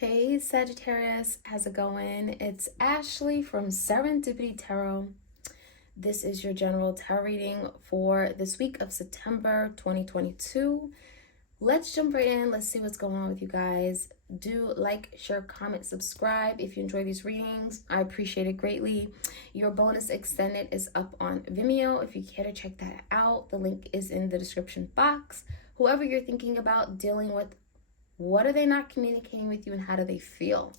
Hey Sagittarius, how's it going? It's Ashley from Serendipity Tarot. This is your general tarot reading for this week of September 2022. Let's jump right in. Let's see what's going on with you guys. Do like, share, comment, subscribe if you enjoy these readings. I appreciate it greatly. Your bonus extended is up on Vimeo if you care to check that out. The link is in the description box. Whoever you're thinking about dealing with, what are they not communicating with you and how do they feel?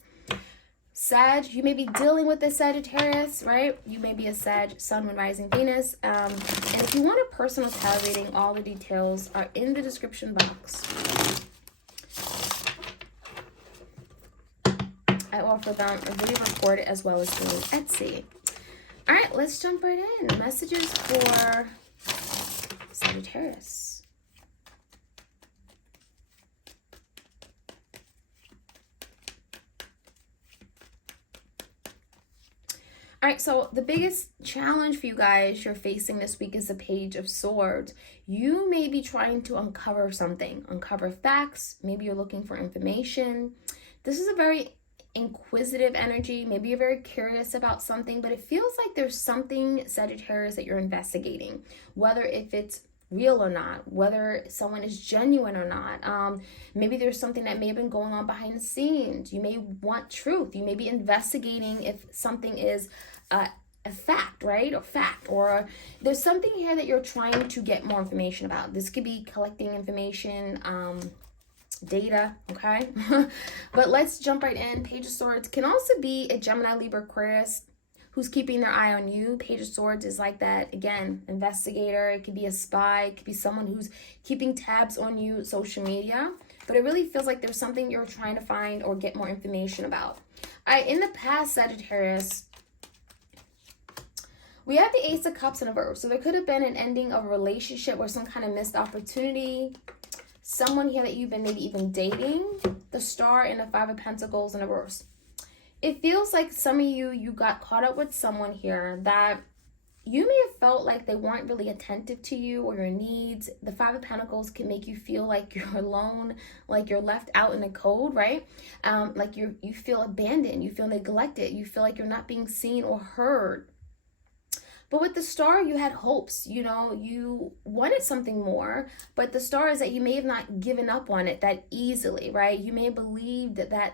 Sag, you may be dealing with a Sagittarius, right? You may be a Sag, Sun, Moon, Rising, Venus. And if you want a personal tarot reading, all the details are in the description box. I offer them a video recorded as well as through Etsy. All right, let's jump right in. Messages for Sagittarius. All right, so the biggest challenge for you guys you're facing this week is the Page of Swords. You may be trying to uncover something, uncover facts. Maybe you're looking for information. This is a very inquisitive energy. Maybe you're very curious about something, but it feels like there's something, Sagittarius, that you're investigating, whether if it's real or not, whether someone is genuine or not. Maybe there's something that may have been going on behind the scenes. You may want truth. You may be investigating if something is a fact, right? Or there's something here that you're trying to get more information about. This could be collecting information, data, okay? But let's jump right in. Page of Swords can also be a Gemini, Libra, Aquarius who's keeping their eye on you. Page of Swords is like that, again, investigator. It could be a spy. It could be someone who's keeping tabs on you, social media. But it really feels like there's something you're trying to find or get more information about. All right, in the past, Sagittarius, we have the Ace of Cups in reverse. So there could have been an ending of a relationship or some kind of missed opportunity. Someone here that you've been maybe even dating. The Star and the Five of Pentacles in reverse. It feels like some of you got caught up with someone here that you may have felt like they weren't really attentive to you or your needs. The Five of Pentacles can make you feel like you're alone, like you're left out in the cold, right? Like you feel abandoned, you feel neglected, you feel like you're not being seen or heard. But with the Star, you had hopes, you wanted something more, but the Star is that you may have not given up on it that easily, right? You may have believed that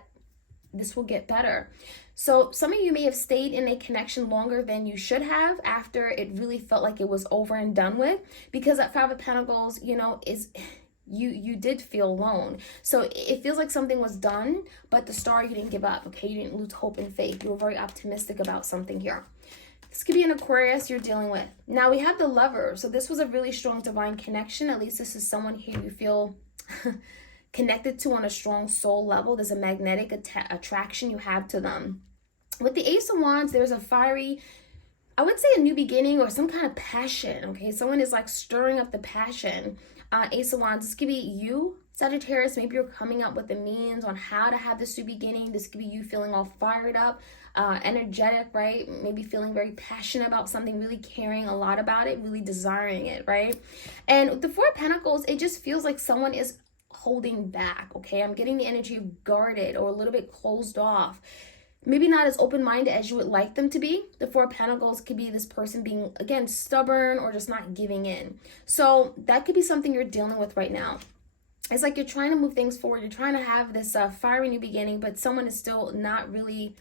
this will get better. So some of you may have stayed in a connection longer than you should have after it really felt like it was over and done with, because that Five of Pentacles, is you did feel alone. So it feels like something was done, but the Star, you didn't give up, okay? You didn't lose hope and faith. You were very optimistic about something here. This could be an Aquarius you're dealing with. Now we have the Lover. So this was a really strong divine connection. At least this is someone here you feel connected to on a strong soul level. There's a magnetic attraction you have to them. With the Ace of Wands, there's a fiery, I would say a new beginning or some kind of passion, okay? Someone is like stirring up the passion. Ace of Wands, this could be you, Sagittarius. Maybe you're coming up with the means on how to have this new beginning. This could be you feeling all fired up, energetic, right? Maybe feeling very passionate about something, really caring a lot about it, really desiring it, right? And with the Four of Pentacles, it just feels like someone is holding back, okay? I'm getting the energy of guarded or a little bit closed off. Maybe not as open-minded as you would like them to be. The Four of Pentacles could be this person being, again, stubborn or just not giving in. So that could be something you're dealing with right now. It's like you're trying to move things forward. You're trying to have this fiery new beginning, but someone is still not really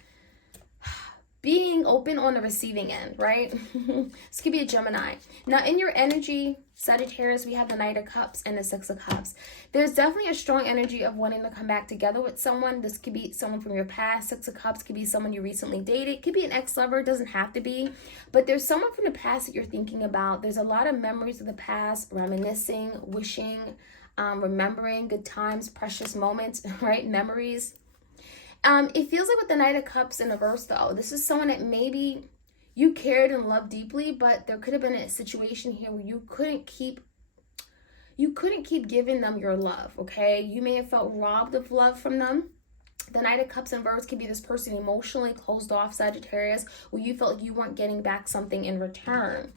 being open on the receiving end, right? This could be a Gemini. Now, in your energy, Sagittarius, we have the Knight of Cups and the Six of Cups. There's definitely a strong energy of wanting to come back together with someone. This could be someone from your past. Six of Cups could be someone you recently dated. Could be an ex-lover. It doesn't have to be. But there's someone from the past that you're thinking about. There's a lot of memories of the past, reminiscing, wishing, remembering good times, precious moments, right? Memories. It feels like with the Knight of Cups in reverse, though, this is someone that maybe you cared and loved deeply, but there could have been a situation here where you couldn't keep giving them your love, okay? You may have felt robbed of love from them. The Knight of Cups in reverse can be this person emotionally closed off, Sagittarius, where you felt like you weren't getting back something in return.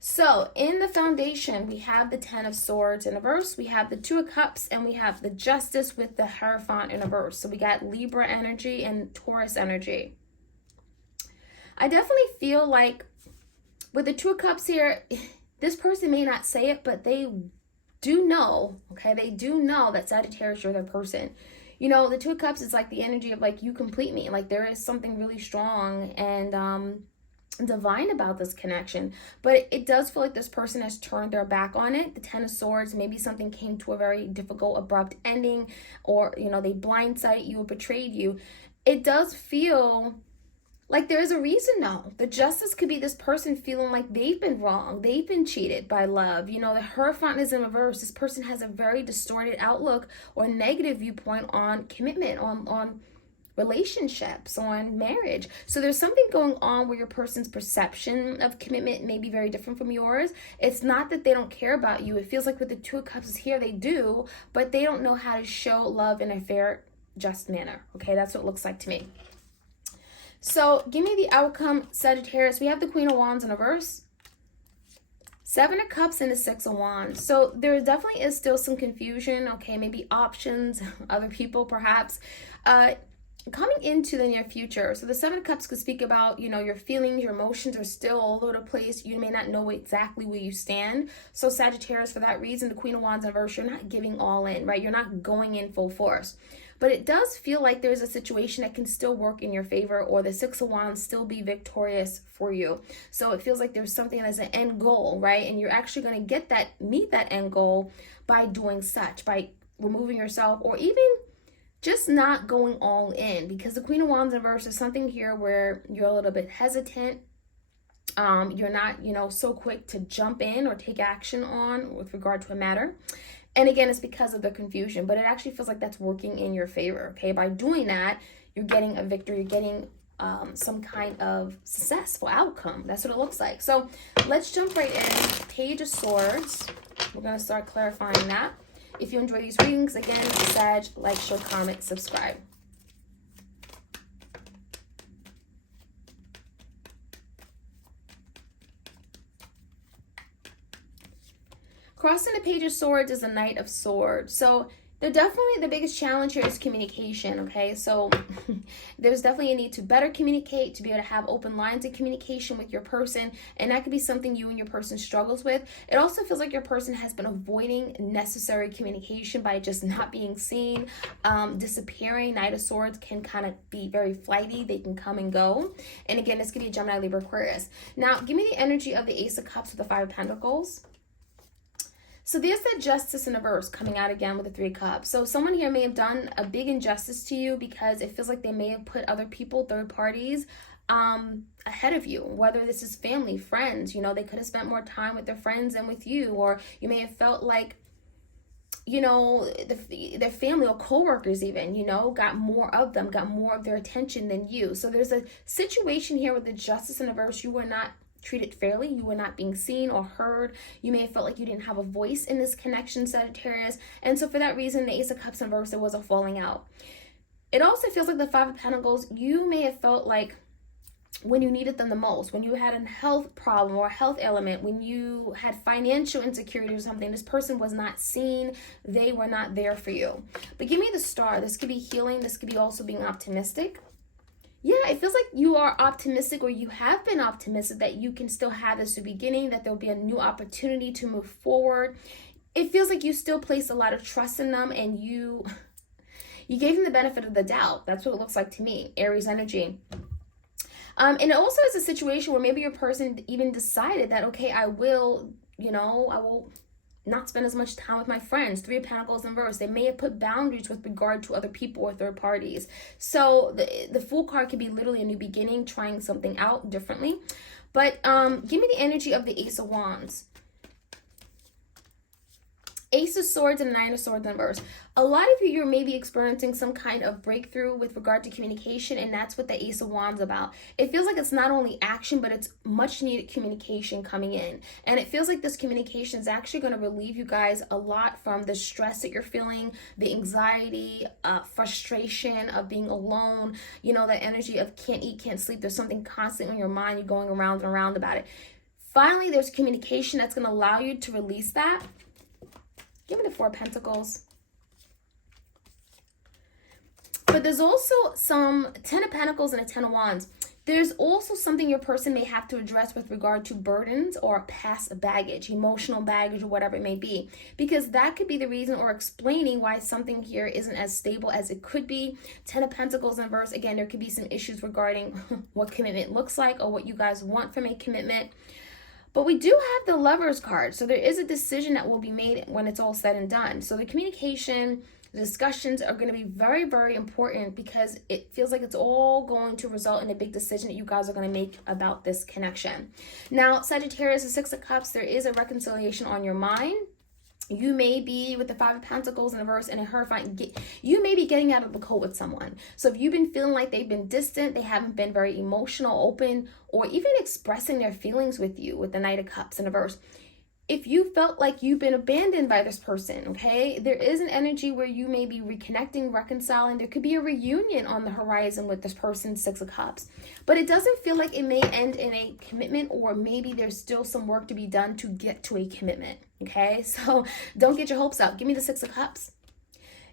So in the foundation, we have the 10 of Swords in reverse, we have the 2 of Cups, and we have the Justice with the Hierophant in reverse. So we got Libra energy and Taurus energy. I definitely feel like with the 2 of Cups here, this person may not say it, but they do know, okay? They do know that Sagittarius, you're their person. You know, the 2 of Cups is like the energy of like, you complete me. Like there is something really strong and divine about this connection, but it does feel like this person has turned their back on it. The 10 of Swords, maybe something came to a very difficult, abrupt ending, or, you know, they blindsided you or betrayed you. It does feel like there's a reason now. The Justice could be this person feeling like they've been wrong. They've been cheated by love. You know, the Hierophant is in reverse. This person has a very distorted outlook or negative viewpoint on commitment, on relationships, on marriage. So there's something going on where your person's perception of commitment may be very different from yours. It's not that they don't care about you. It feels like with the 2 of Cups here, they do, but they don't know how to show love in a fair, just manner. Okay, that's what it looks like to me. So give me the outcome, Sagittarius. We have the Queen of Wands in reverse, 7 of Cups, and the 6 of Wands. So there definitely is still some confusion. Okay, maybe options, other people perhaps, coming into the near future. So the 7 of Cups could speak about, you know, your feelings, your emotions are still all over the place. You may not know exactly where you stand. So Sagittarius, for that reason, the Queen of Wands in reverse, you're not giving all in, right? You're not going in full force. But it does feel like there's a situation that can still work in your favor, or the 6 of Wands still be victorious for you. So it feels like there's something as an end goal, right? And you're actually going to meet that end goal by doing such, by removing yourself, or even just not going all in, because the Queen of Wands in reverse is something here where you're a little bit hesitant. You're not, you know, so quick to jump in or take action on with regard to a matter. And again, it's because of the confusion, but it actually feels like that's working in your favor, okay? By doing that, you're getting a victory, you're getting some kind of successful outcome. That's what it looks like. So let's jump right in. Page of Swords. We're going to start clarifying that. If you enjoy these readings, again, Sag, like, share, comment, subscribe. Crossing the Page of Swords is a Knight of Swords. So the biggest challenge here is communication, okay? So there's definitely a need to better communicate, to be able to have open lines of communication with your person, and that could be something you and your person struggles with. It also feels like your person has been avoiding necessary communication by just not being seen, disappearing. Knight of Swords can kind of be very flighty. They can come and go. And again, this could be a Gemini, Libra, Aquarius. Now, give me the energy of the Ace of Cups with the 5 of Pentacles. So there's that Justice in reverse coming out again with the 3 of Cups. So someone here may have done a big injustice to you because it feels like they may have put other people, third parties, ahead of you. Whether this is family, friends, you know, they could have spent more time with their friends than with you. Or you may have felt like, you know, their family or coworkers even, you know, got more of them, got more of their attention than you. So there's a situation here with the Justice in reverse. You were not treated fairly. You were not being seen or heard. You may have felt like you didn't have a voice in this connection, Sagittarius. And so for that reason, the Ace of Cups in reverse, there was a falling out. It also feels like the 5 of Pentacles, you may have felt like when you needed them the most, when you had a health problem or a health ailment, when you had financial insecurity or something, this person was not seen. They were not there for you. But give me the Star. This could be healing. This could be also being optimistic. Yeah, it feels like you are optimistic, or you have been optimistic that you can still have this new beginning, that there'll be a new opportunity to move forward. It feels like you still place a lot of trust in them, and you gave them the benefit of the doubt. That's what it looks like to me, Aries energy. And it also is a situation where maybe your person even decided that, okay, I will not spend as much time with my friends. 3 of Pentacles in reverse. They may have put boundaries with regard to other people or third parties. So the Fool card could be literally a new beginning, trying something out differently. But give me the energy of the Ace of Wands. Ace of Swords and 9 of Swords in reverse. A lot of you may be experiencing some kind of breakthrough with regard to communication, and that's what the Ace of Wands about. It feels like it's not only action, but it's much needed communication coming in. And it feels like this communication is actually going to relieve you guys a lot from the stress that you're feeling, the anxiety, frustration of being alone, you know, that energy of can't eat, can't sleep. There's something constant in your mind. You're going around and around about it. Finally, there's communication that's going to allow you to release that. Give me the Four of Pentacles. But there's also some Ten of Pentacles and a Ten of Wands. There's also something your person may have to address with regard to burdens or past baggage, emotional baggage, or whatever it may be. Because that could be the reason or explaining why something here isn't as stable as it could be. Ten of Pentacles in reverse. Again, there could be some issues regarding what commitment looks like or what you guys want from a commitment. But we do have the Lovers card. So there is a decision that will be made when it's all said and done. So the communication, the discussions are going to be very, very important because it feels like it's all going to result in a big decision that you guys are going to make about this connection. Now, Sagittarius, the Six of Cups, there is a reconciliation on your mind. You may be with the Five of Pentacles in reverse and a Hierophant. You may be getting out of the code with someone. So if you've been feeling like they've been distant, they haven't been very emotional, open, or even expressing their feelings with you with the Knight of Cups in reverse. If you felt like you've been abandoned by this person, okay, there is an energy where you may be reconnecting, reconciling. There could be a reunion on the horizon with this person, Six of Cups. But it doesn't feel like it may end in a commitment, or maybe there's still some work to be done to get to a commitment, okay? So don't get your hopes up. Give me the Six of Cups.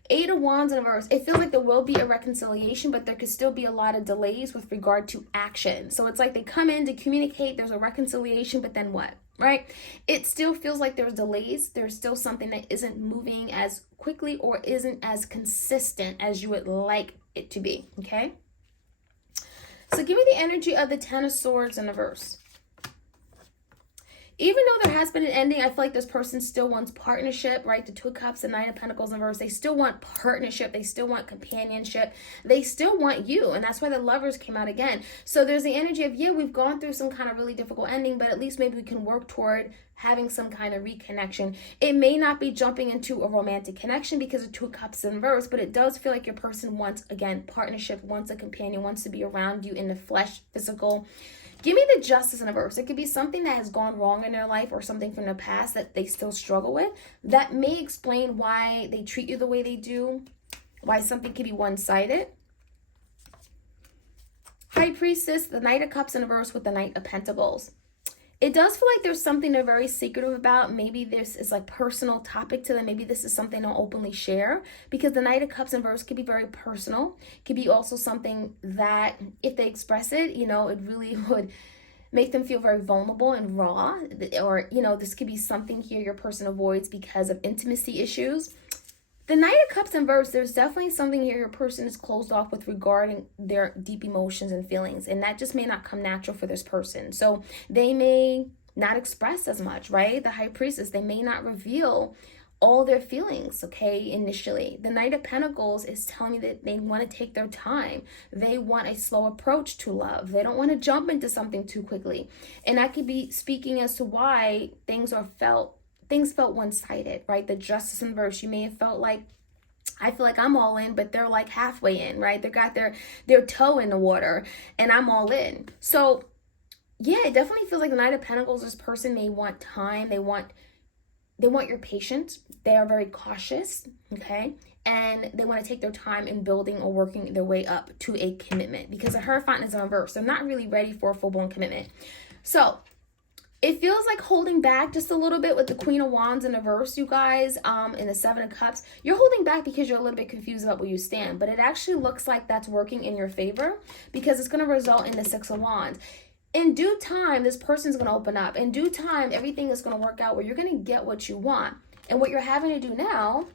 Eight of Wands in reverse. It feels like there will be a reconciliation, but there could still be a lot of delays with regard to action. So it's like they come in to communicate, there's a reconciliation, but then what? Right? It still feels like there's delays. There's still something that isn't moving as quickly or isn't as consistent as you would like it to be, okay? So give me the energy of the Ten of Swords in reverse. Even though there has been an ending, I feel like this person still wants partnership, right? The Two of Cups and Nine of Pentacles in reverse. They still want partnership. They still want companionship. They still want you. And that's why the Lovers came out again. So there's the energy of, yeah, we've gone through some kind of really difficult ending, but at least maybe we can work toward having some kind of reconnection. It may not be jumping into a romantic connection because of Two of Cups in reverse, but it does feel like your person wants, again, partnership, wants a companion, wants to be around you in the flesh, physical. Give me the Justice in reverse. It could be something that has gone wrong in their life or something from the past that they still struggle with. That may explain why they treat you the way they do, why something could be one-sided. High Priestess, the Knight of Cups in reverse with the Knight of Pentacles. It does feel like there's something they're very secretive about. Maybe this is like personal topic to them. Maybe this is something they'll openly share, because the Knight of Cups in reverse could be very personal. Could be also something that if they express it, you know, it really would make them feel very vulnerable and raw. Or, you know, this could be something here your person avoids because of intimacy issues. The Knight of Cups in reverse, there's definitely something here your person is closed off with regarding their deep emotions and feelings. And that just may not come natural for this person. So they may not express as much, right? The High Priestess, they may not reveal all their feelings, okay, initially. The Knight of Pentacles is telling you that they want to take their time. They want a slow approach to love. They don't want to jump into something too quickly. And that could be speaking as to why things felt one-sided, right? The Justice in reverse, you may have felt like, I feel like I'm all in, but they're like halfway in, right? They got their toe in the water and I'm all in. So yeah, it definitely feels like the Knight of Pentacles, this person may want time. They want your patience. They are very cautious, okay? And they want to take their time in building or working their way up to a commitment, because the Hierophant is in reverse. They're not really ready for a full-blown commitment. So it feels like holding back just a little bit with the Queen of Wands in reverse, you guys, in the Seven of Cups. You're holding back because you're a little bit confused about where you stand, but it actually looks like that's working in your favor, because it's going to result in the Six of Wands. In due time, this person's going to open up. In due time, everything is going to work out where you're going to get what you want. And what you're having to do now,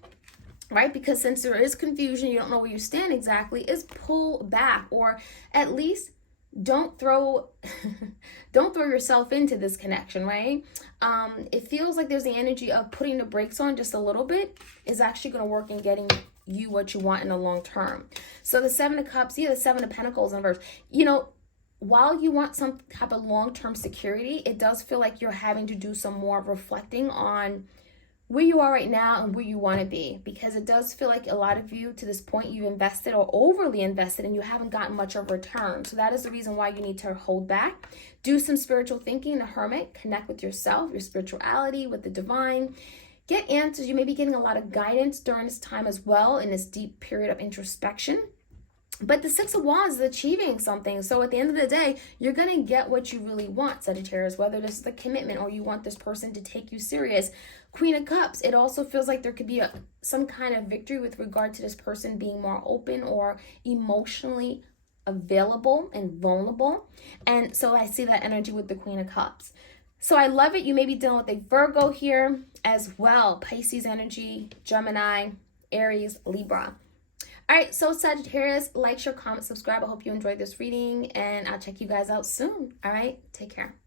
right, because since there is confusion, you don't know where you stand exactly, is pull back, or at least don't throw yourself into this connection, right? It feels like there's the energy of putting the brakes on just a little bit is actually going to work in getting you what you want in the long term. So the Seven of Cups, the Seven of Pentacles in reverse, you know, while you want some type of long-term security, it does feel like you're having to do some more reflecting on where you are right now and where you want to be, because it does feel like a lot of you to this point you've invested or overly invested and you haven't gotten much of a return. So that is the reason why you need to hold back, do some spiritual thinking, the Hermit, connect with yourself, your spirituality, with the divine, get answers. You may be getting a lot of guidance during this time as well, in this deep period of introspection. But the Six of Wands is achieving something. So at the end of the day, you're going to get what you really want, Sagittarius, whether this is a commitment or you want this person to take you serious. Queen of Cups, it also feels like there could be some kind of victory with regard to this person being more open or emotionally available and vulnerable. And so I see that energy with the Queen of Cups. So I love it. You may be dealing with a Virgo here as well. Pisces energy, Gemini, Aries, Libra. All right, so Sagittarius, like, share, comment, subscribe. I hope you enjoyed this reading, and I'll check you guys out soon. All right, take care.